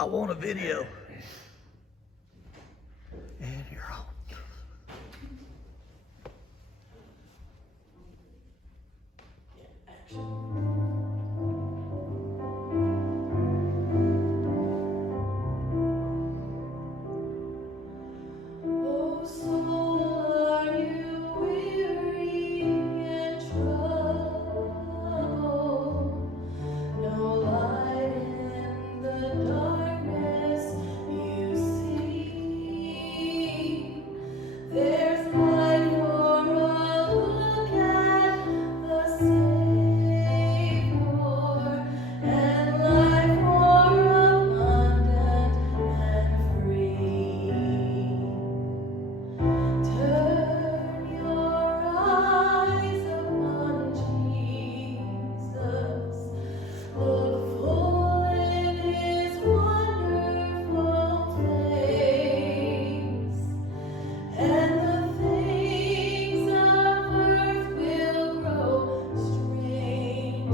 I want a video. And you're on. Oh, soul, are you weary and troubled? No light in the darkness you see. There's light for a look at the Savior, and life more abundant and free. Turn your eyes upon Jesus. Look full in His wonderful face, and the things of earth will grow strangely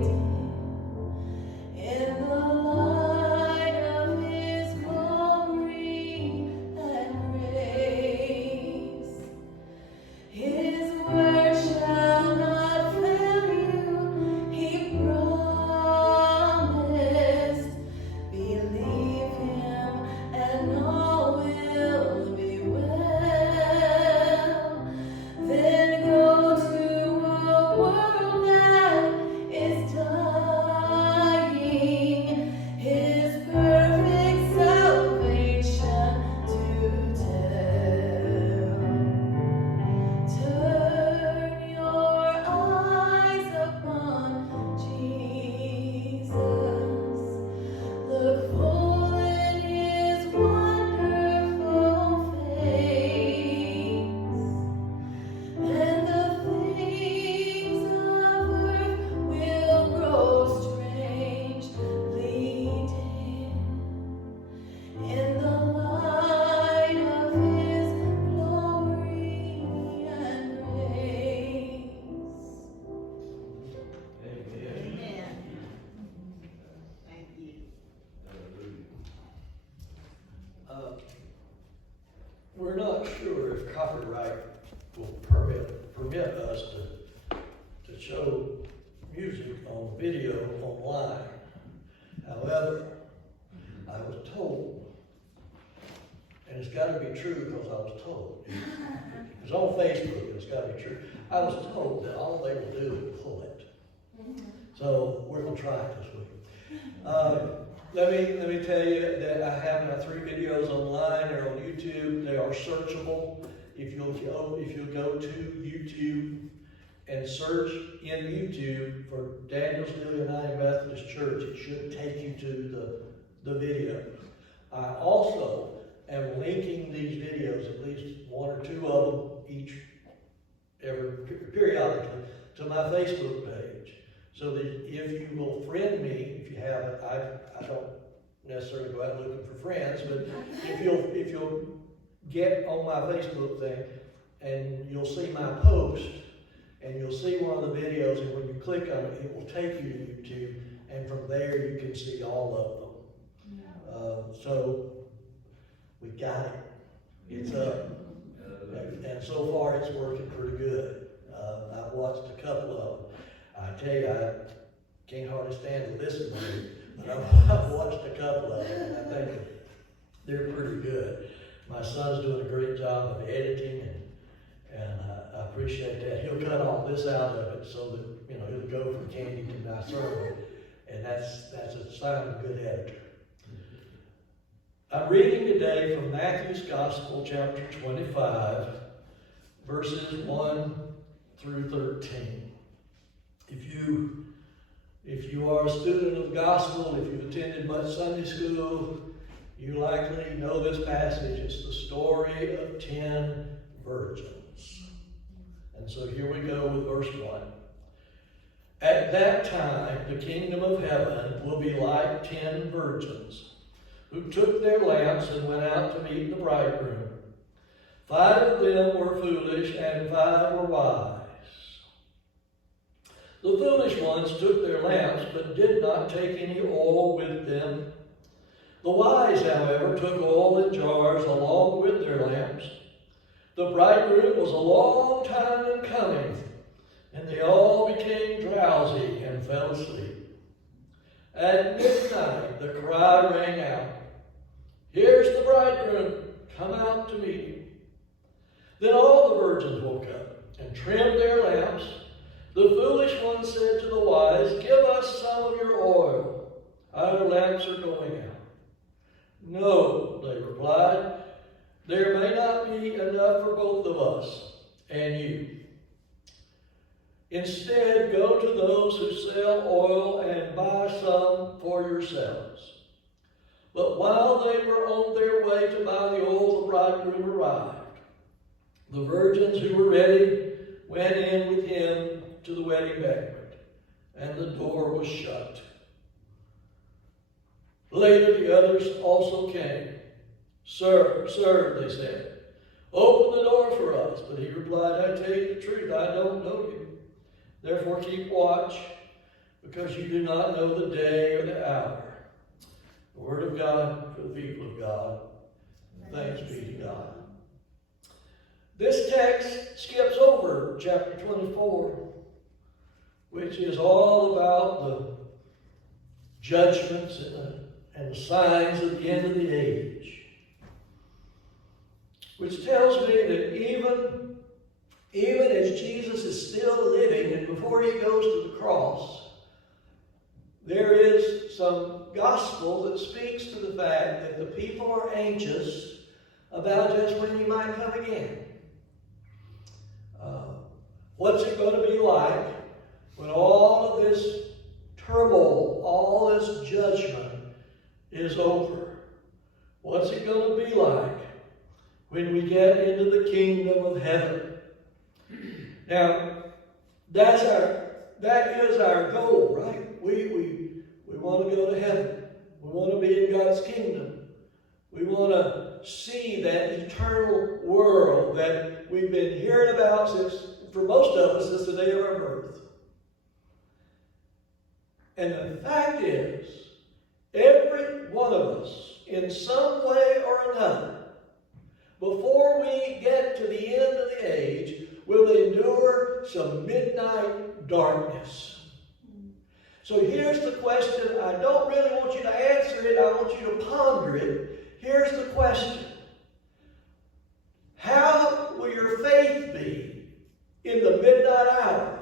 dim in the light of His glory and grace. His word shall not fail you, He promised. Believe Him, and all will be well. Then go to a world that is dying, His perfect salvation to tell. Turn your eyes upon Jesus. Look full in His wonderful face, and the things of earth will grow strangely dim in the light of His glory and grace. Amen. Thank you. We're not sure if copyright will permit us to show music on video online. However, I was told, and it's got to be true because I was told. It's on Facebook, and it's got to be true. I was told that all they will do is pull it. So we're going to try it this week. Let me tell you that I have my 3 videos online. They're on YouTube. They are searchable. If you'll go to YouTube and search in YouTube for Danielsville United Methodist Church, it should take you to the video. I also am linking these videos, at least 1 or 2 of them periodically, to my Facebook page. So that if you will friend me, if you haven't, I don't necessarily go out looking for friends, but if you'll get on my Facebook thing and you'll see my post and you'll see one of the videos, and when you click on it, it will take you to YouTube, and from there you can see all of them. So we got it. It's up. And so far it's working pretty good. I've watched a couple of them. I tell you, I can't hardly stand to listen to them, but I've watched a couple of them, and I think they're pretty good. My son's doing a great job of editing, and I appreciate that. He'll cut all this out of it so that, he'll go from candy to my sermon, and that's a sign of a good editor. I'm reading today from Matthew's Gospel, chapter 25, verses 1 through 13. If you are a student of the gospel, if you've attended much Sunday school, you likely know this passage. It's the story of 10 virgins. And so here we go with verse 1. At that time, the kingdom of heaven will be like 10 virgins who took their lamps and went out to meet the bridegroom. 5 of them were foolish and 5 were wise. The foolish ones took their lamps, but did not take any oil with them. The wise, however, took oil in jars along with their lamps. The bridegroom was a long time in coming, and they all became drowsy and fell asleep. At midnight the cry rang out, "Here's the bridegroom, come out to meet him." Then all the virgins woke up and trimmed their lamps. The foolish ones said to the wise, "Give us some of your oil. Our lamps are going out." "No," they replied, "there may not be enough for both of us and you. Instead, go to those who sell oil and buy some for yourselves." But while they were on their way to buy the oil, the bridegroom arrived. The virgins who were ready went in with him to the wedding banquet, and the door was shut. Later the others also came. "Sir, sir," they said, "open the door for us." But he replied, "I tell you the truth, I don't know you. Therefore keep watch, because you do not know the day or the hour." The word of God for the people of God. Thanks be to God. This text skips over chapter 24, which is all about the judgments and the signs of the end of the age. Which tells me that even as Jesus is still living and before he goes to the cross, there is some gospel that speaks to the fact that the people are anxious about just when he might come again. What's it going to be like when all of this turmoil, all this judgment is over? What's it going to be like when we get into the kingdom of heaven? Now, that is our goal, right? We want to go to heaven. We want to be in God's kingdom. We want to see that eternal world that we've been hearing about for most of us, since the day of our birth. And the fact is, every one of us, in some way or another, before we get to the end of the age, will endure some midnight darkness. So here's the question. I don't really want you to answer it. I want you to ponder it. Here's the question. How will your faith be in the midnight hour?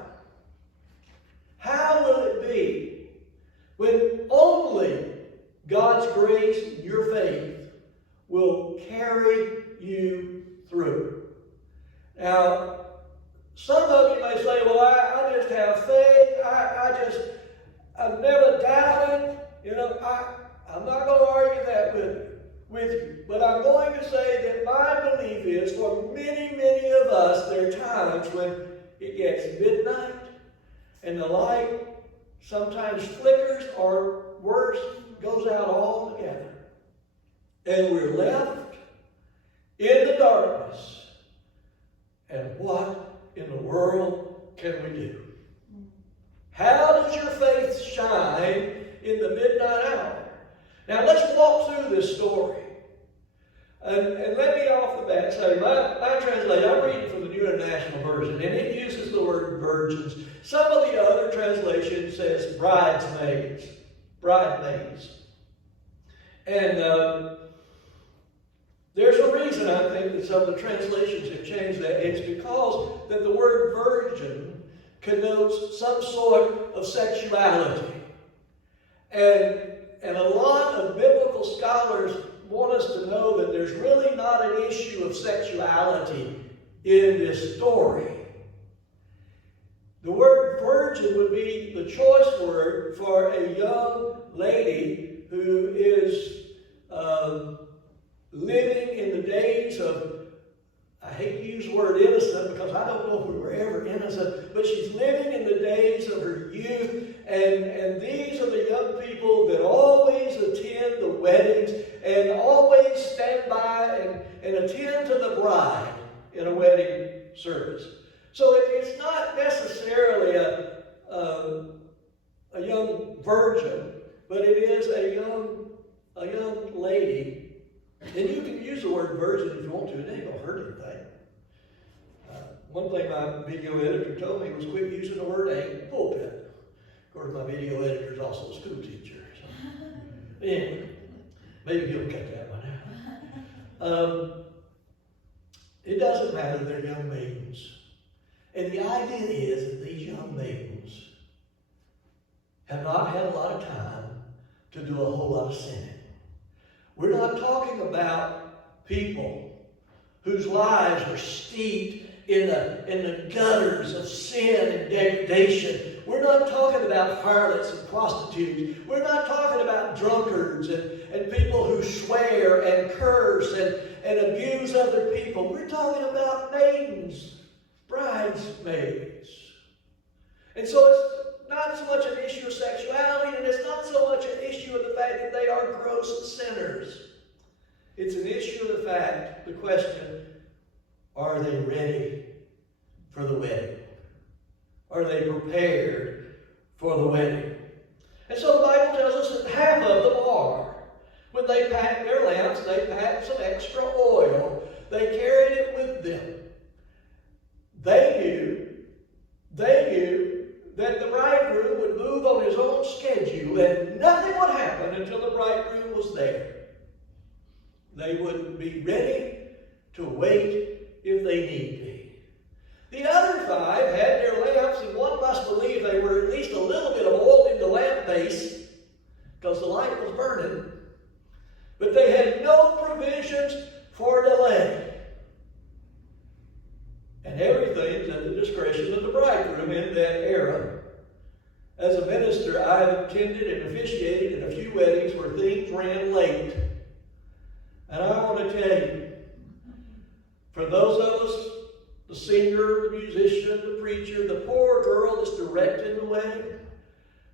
How will it be when only God's grace and your faith will carry you through? Now, some of you may say, "Well, I just have faith. I've never doubted." I'm not going to argue that with you. But I'm going to say that my belief is for many, many of us, there are times when it gets midnight and the light sometimes flickers or worse, goes out altogether. And we're left in the darkness. And what in the world can we do? How does your faith shine in the midnight hour? Now let's walk through this story. And let me off the bat say, my translation, I'm reading from the New International Version, and it uses the word virgins. Some of the other translations says bridesmaids. And there's a reason, I think, that some of the translations have changed that. It's because that the word virgin connotes some sort of sexuality. And a lot of biblical scholars want us to know that there's really not an issue of sexuality in this story. The word virgin would be the choice word for a young lady who is living in the days of, I hate to use the word innocent because I don't know if we were ever innocent, but she's living in the days of her youth, and these are the young people that always attend the weddings and always stand by and attend to the bride in a wedding service. So it's not necessarily a young virgin, but it is a young a young lady, and you can use the word virgin if you want to, it ain't gonna hurt anything. One thing my video editor told me was quit using the word ain't pulpit. Of course, my video editor is also a school teacher. So. Anyway, maybe he'll cut that one out. It doesn't matter, they're young maidens. And the idea is that these young maidens have not had a lot of time to do a whole lot of sinning. We're not talking about people whose lives are steeped in the gutters of sin and degradation. We're not talking about harlots and prostitutes. We're not talking about drunkards and people who swear and curse and abuse other people. We're talking about maidens, bridesmaids. And so it's not so much an issue of sexuality, and it's not so much an issue of the fact that they are gross sinners. It's an issue of the question, are they ready for the wedding? Are they prepared for the wedding? And so the Bible tells us that half of them are. When they packed their lamps, they packed some extra oil. They carried it with them. They knew that the bridegroom would move on his own schedule and nothing would happen until the bridegroom was there. They would be ready to wait if they need be. The other 5 had their lamps, and one must believe they were at least a little bit of oil in the lamp base because the light was burning. But they had no provisions for delay. And everything's at the discretion of the bridegroom in that era. As a minister, I've attended and officiated in a few weddings where things ran late. And I want to tell you, for those of us, the singer, the musician, the preacher, the poor girl that's directing the wedding,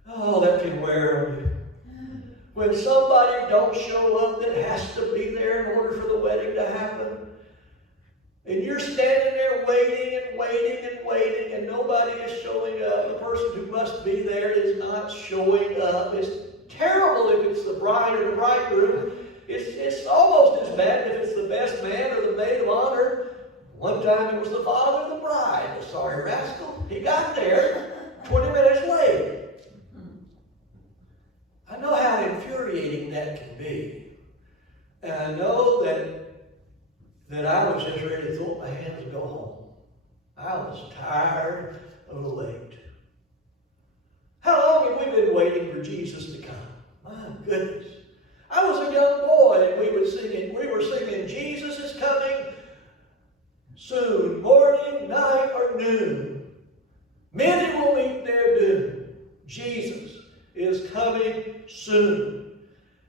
oh, that can wear on you. When somebody don't show up that has to be there in order for the wedding to happen, and you're standing there waiting and waiting and waiting, and nobody is showing up. The person who must be there is not showing up. It's terrible if it's the bride or the bridegroom. It's almost as bad if it's the best man or the maid of honor. One time it was the father of the bride. The sorry rascal. He got there 20 minutes late. I know how infuriating that can be. And I know that I was just ready to throw up my hands and go home. I was tired of the wait. How long have we been waiting for Jesus to come? My goodness. I was a young boy and we were singing, Jesus is coming soon, morning, night, or noon. Many will meet their doom. Jesus is coming soon.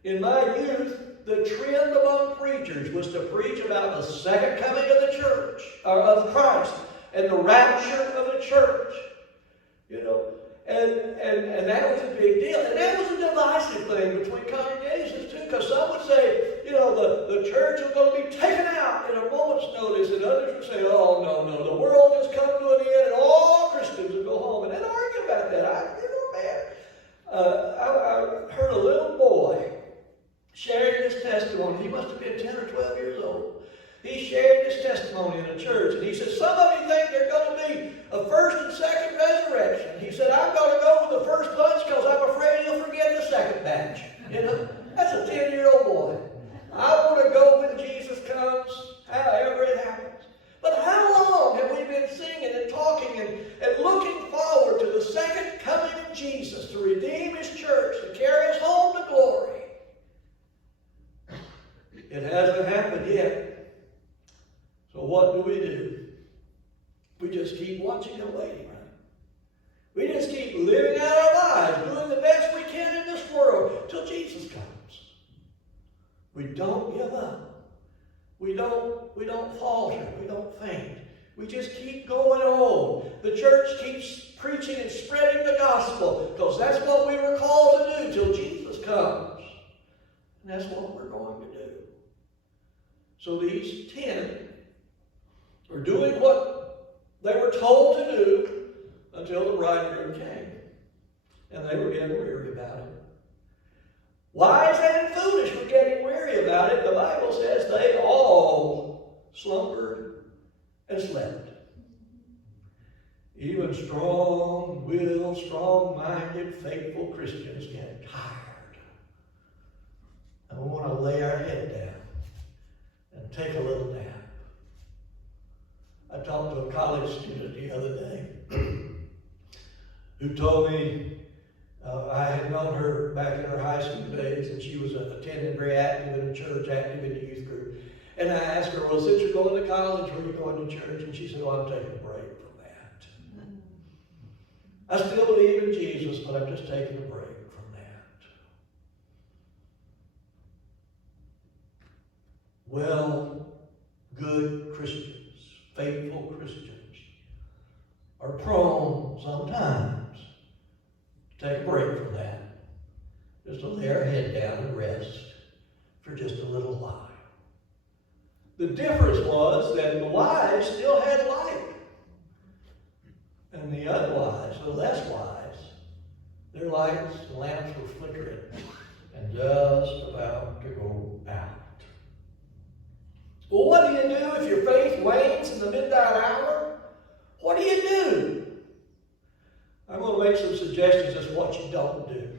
In my youth, the trend among preachers was to preach about the second coming of the church, or of Christ, and the rapture of the church. You know, and that was a big deal. And that was a divisive thing between congregations too, because some would say, you know, the church is going to be taken out in a moment's notice, and others would say, oh, no, the world has come to an end, and all Christians will go home. And they'd argue about that. I heard a little boy sharing his testimony. He must have been 10 or 12 years old. He shared his testimony in a church, and he said, somebody think there's going to be a first and second resurrection. He said, I'm going to go with the first bunch because I'm afraid he'll forget the second batch. You know, that's a 10-year-old boy. I want to go when Jesus comes, however it happens. But how long have we been singing and talking and looking forward to the second coming of Jesus to redeem his church, to carry us home to glory? It hasn't happened yet. So what do? We just keep watching and waiting, right? We just keep living out our lives, doing the best we can in this world till Jesus comes. We don't give up. We don't falter. We don't faint. We just keep going on. The church keeps preaching and spreading the gospel because that's what we were called to do till Jesus comes. And that's what we're going to do. So these 10 are doing what they were told to do until the bridegroom came. And they were getting weary about it. Wise and foolish were slumbered, and slept. Even strong-willed, strong-minded, faithful Christians get tired. And we want to lay our head down and take a little nap. I talked to a college student the other day who told me I had known her back in her high school days, and she was attending very active in the church, active in the youth group. And I asked her, well, since you're going to college, where are you going to church? And she said, well, I'm taking a break from that. I still believe in Jesus, but I'm just taking a break from that. Well, good Christians, faithful Christians, are prone sometimes to take a break from that, just to lay our head down and rest for just a little while. The difference was that the wise still had light, and the unwise, the less wise, their lights and lamps were flickering and just about to go out. Well, what do you do if your faith wanes in the midnight hour? What do you do? I'm going to make some suggestions as to what you don't do.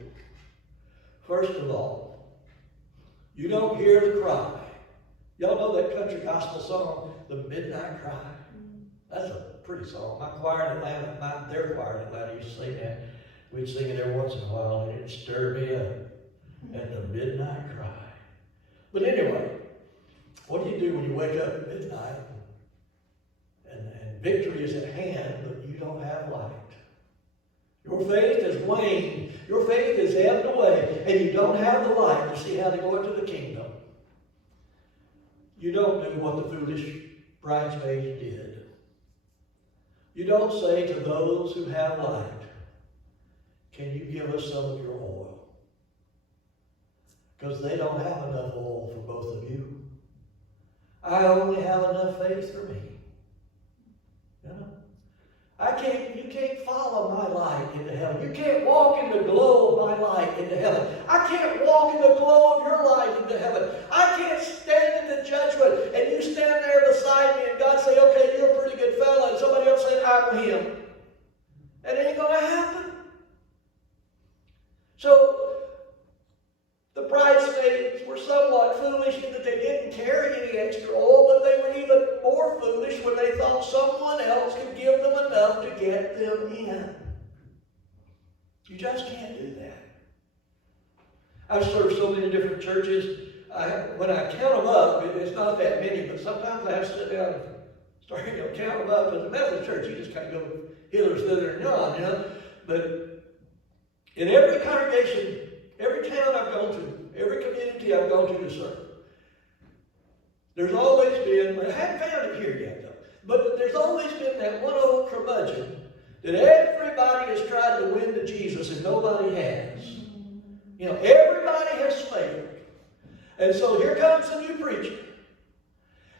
First of all, you don't hear the cry. Y'all know that country gospel song, The Midnight Cry? That's a pretty song. My choir in Atlanta, their choir in Atlanta used to sing that. We'd sing it every once in a while, and it'd stir me up. And the midnight cry. But anyway, what do you do when you wake up at midnight and victory is at hand, but you don't have light? Your faith has waned. Your faith has ebbed away, and you don't have the light to see how to go into the kingdom. You don't do what the foolish bridesmaids did. You don't say to those who have light, can you give us some of your oil? Because they don't have enough oil for both of you. I only have enough faith for me. You know? You can't follow my light into heaven. You can't walk in the glow of my light into heaven. I can't walk in the glow of your light into heaven. I can't stand in the judgment and you stand there beside me and God say, okay, you're a pretty good fella, and somebody else say, I'm him. It ain't going to happen. So, the bridesmaids were somewhat foolish in that they didn't carry any extra oil, but they were even more foolish when they thought someone else could give them enough to get them in. You just can't do that. I've served so many different churches. When I count them up, it's not that many, but sometimes I have to sit down and start count them up. Because the Methodist church, you just kind of go hither, thither, and yon, you know. But in every congregation, every town I've gone to, every community I've gone to serve, there's always been, I haven't found it here yet though, but there's always been that one old curmudgeon that everybody has tried to win to Jesus and nobody has. You know, everybody has failed. And so here comes the new preacher.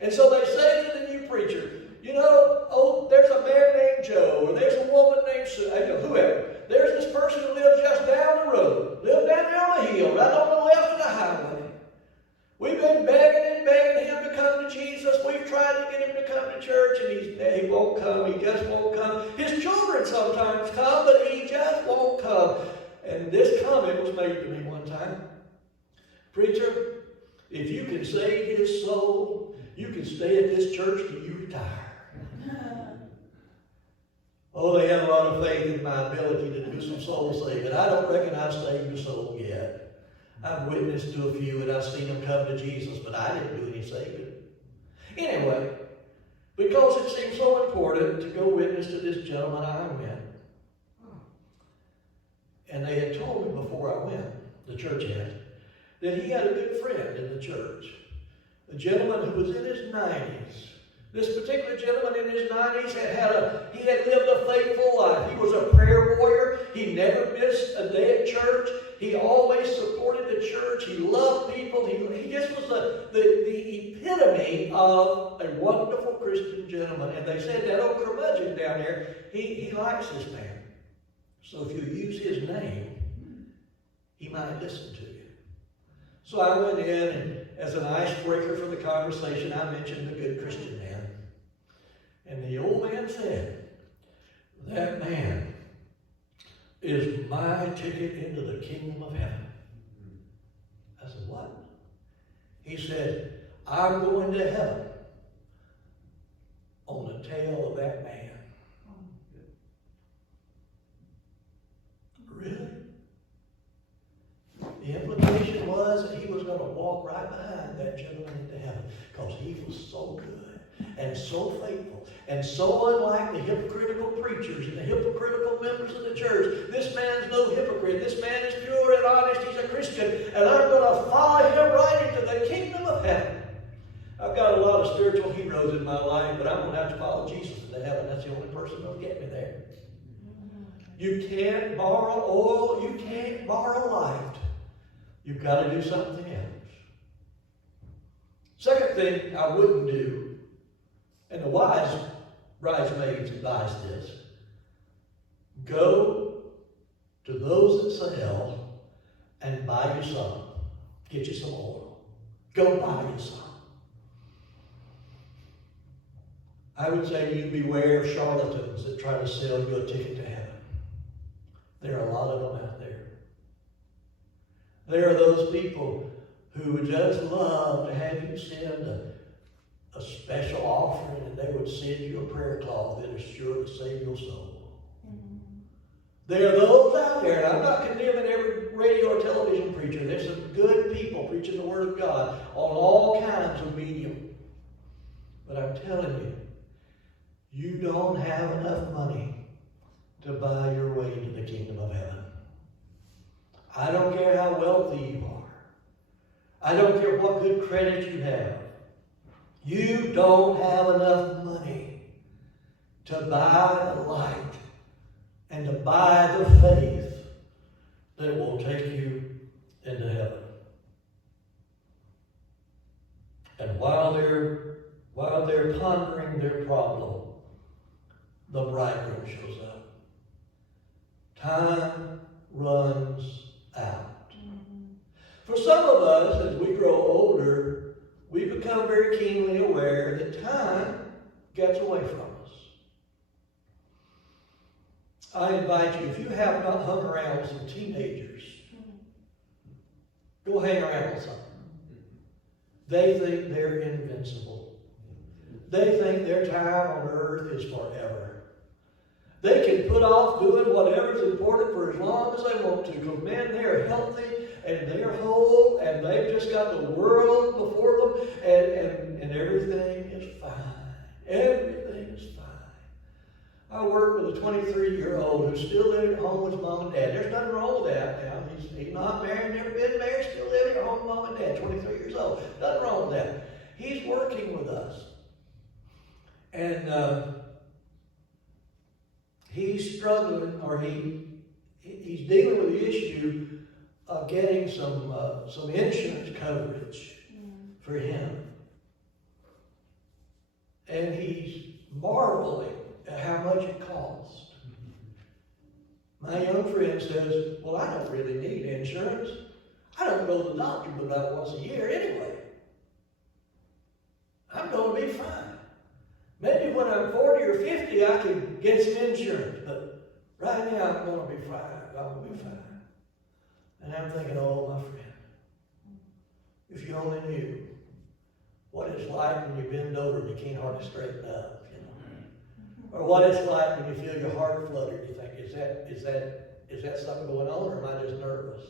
And so they say to the new preacher, you know, oh, there's a man named Joe, or there's a woman named Sue, whoever. There's this person who lives just down the road, lives down there on the hill, right on the left of the highway. We've been begging and begging him to come to Jesus. We've tried to get him to come to church, and he won't come. He just won't come. His children sometimes come, but he just won't come. And this comment was made to me one time. Preacher, if you can save his soul, you can stay at this church till you retire. Oh, they have a lot of faith in my ability to do some soul saving. I don't reckon I've saved a soul yet. I've witnessed to a few and I've seen them come to Jesus, but I didn't do any saving. Anyway, because it seemed so important to go witness to this gentleman, I went. And they had told me before I went, the church had, that he had a good friend in the church. A gentleman who was in his 90s. This particular gentleman in his 90s he had lived a faithful life. He was a prayer warrior. He never missed a day at church. He always supported the church. He loved people. He just was the epitome of a wonderful Christian gentleman. And they said that old curmudgeon down there, he likes this man. So if you use his name, he might listen to you. So I went in as an icebreaker for the conversation, I mentioned the good Christian man. And the old man said, that man is my ticket into the kingdom of heaven. I said, what? He said, I'm going to heaven on the tail of that man. Really? The implication was that he was going to walk right behind that gentleman into heaven because he was so good and so faithful and so unlike the hypocritical preachers and the hypocritical members of the church. This man's no hypocrite. This man is pure and honest. He's a Christian, and I'm going to follow him right into the kingdom of heaven. I've got a lot of spiritual heroes in my life, but I'm going to have to follow Jesus into heaven. That's the only person that'll get me there. You can't borrow oil. You can't borrow light. You've got to do something else. Second thing I wouldn't do, and the wise bridesmaids advise this, go to those that sell and buy you some. Get you some oil. Go buy you some. I would say you beware of charlatans that try to sell you a ticket to heaven. There are a lot of them out there. There are those people who would just love to have you send a special offering, and they would send you a prayer cloth that is sure to save your soul. There are those out there, and I'm not condemning every radio or television preacher. There's some good people preaching the Word of God on all kinds of medium. But I'm telling you, you don't have enough money to buy your way to the kingdom of heaven. I don't care how wealthy you are. I don't care what good credit you have. You don't have enough money to buy the light and to buy the faith that will take you into heaven. And while they're pondering their problem, the bridegroom shows up. Time runs out. For some of us, as we grow older, we become very keenly aware that time gets away from us. I invite you, if you have not hung around with some teenagers, go hang around with some. They think they're invincible. They think their time on earth is forever. They can put off doing whatever's important for as long as they want to, because man, they're healthy and they're whole and they've just got the world before them, and everything is fine. Everything is fine. I work with a 23-year-old who's still living at home with his mom and dad. There's nothing wrong with that. Now, he's not married, never been married, still living at home with mom and dad, 23 years old. Nothing wrong with that. He's working with us. And he's struggling, or he's dealing with the issue of getting some insurance coverage for him. And he's marveling at how much it costs. My young friend says, well, I don't really need insurance. I don't go to the doctor but about once a year anyway. I'm going to be fine. Maybe when I'm 40 or 50, I can get some insurance, but right now I'm going to be fine. I'm going to be fine. And I'm thinking, oh, my friend, if you only knew what it's like when you bend over and you can't hardly straighten up, you know, or what it's like when you feel your heart flutter and you think, is that something going on, or am I just nervous?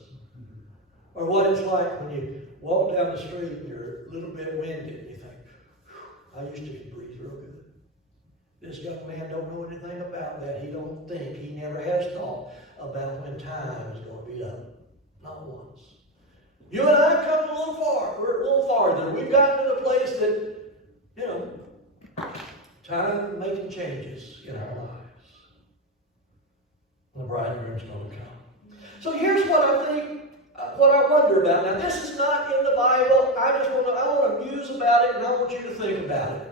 Or what it's like when you walk down the street and you're a little bit winded and you think, I used to breathe real good. This young man don't know anything about that. He don't think. He never has thought about when time is going to be up. Not once. You and I have come a little far. We're a little farther. We've gotten to the place that, you know, time is making changes in our lives. And the bridegroom's going to come. So here's what I think, what I wonder about. Now, this is not in the Bible. I want to muse about it, and I want you to think about it.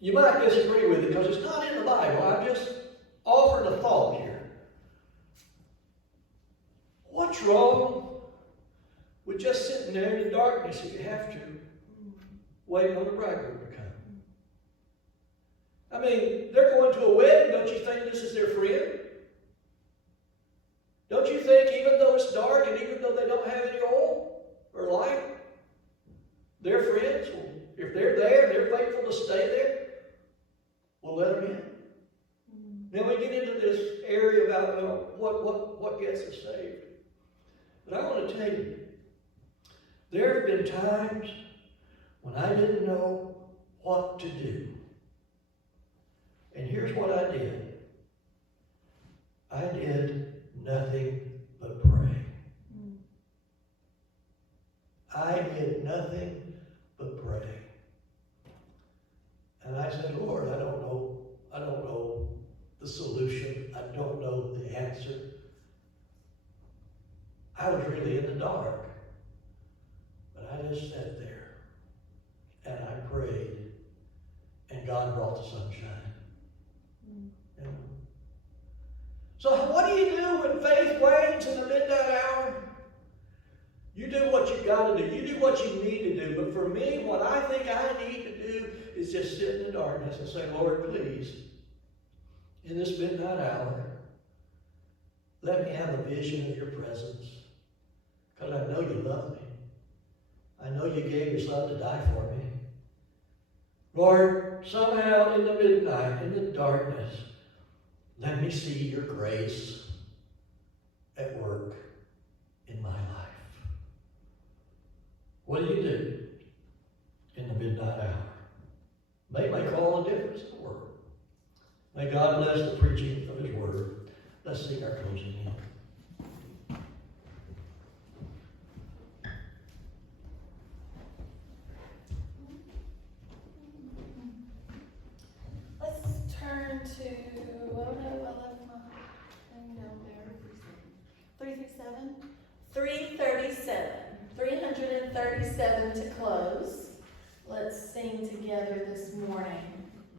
You might disagree with it because it's not in the Bible. I'm just offering a thought here. What's wrong with just sitting there in the darkness if you have to, waiting on the bridegroom to come. I mean, they're going to a wedding. Don't you think this is their friend? Don't you think even though it's dark and even though they don't have any oil or light, their friends, if they're there and they're faithful to stay there, will let them in? Then we get into this area about what gets us saved. But I want to tell you, there have been times when I didn't know what to do. And here's what I did. I did nothing but pray. I did nothing but pray. And I said, Lord, I don't know the solution. I don't know the answer. I was really in the dark. But I just sat there and I prayed, and God brought the sunshine. You know? So what do you do when faith wanes in the midnight hour? You do what you've got to do. You do what you need to do. But for me, what I think I need to do is just sit in the darkness and say, Lord, please, in this midnight hour, let me have a vision of your presence. Because I know you love me. I know you gave your son to die for me. Lord, somehow in the midnight, in the darkness, let me see your grace at work in my life. What do you do in the midnight hour? May make all the difference in the world. May God bless the preaching of his word. Let's sing our closing hymn. Let's turn to, oh no, I left my thing down there. 337? 337. 337 to close. Let's sing together this morning.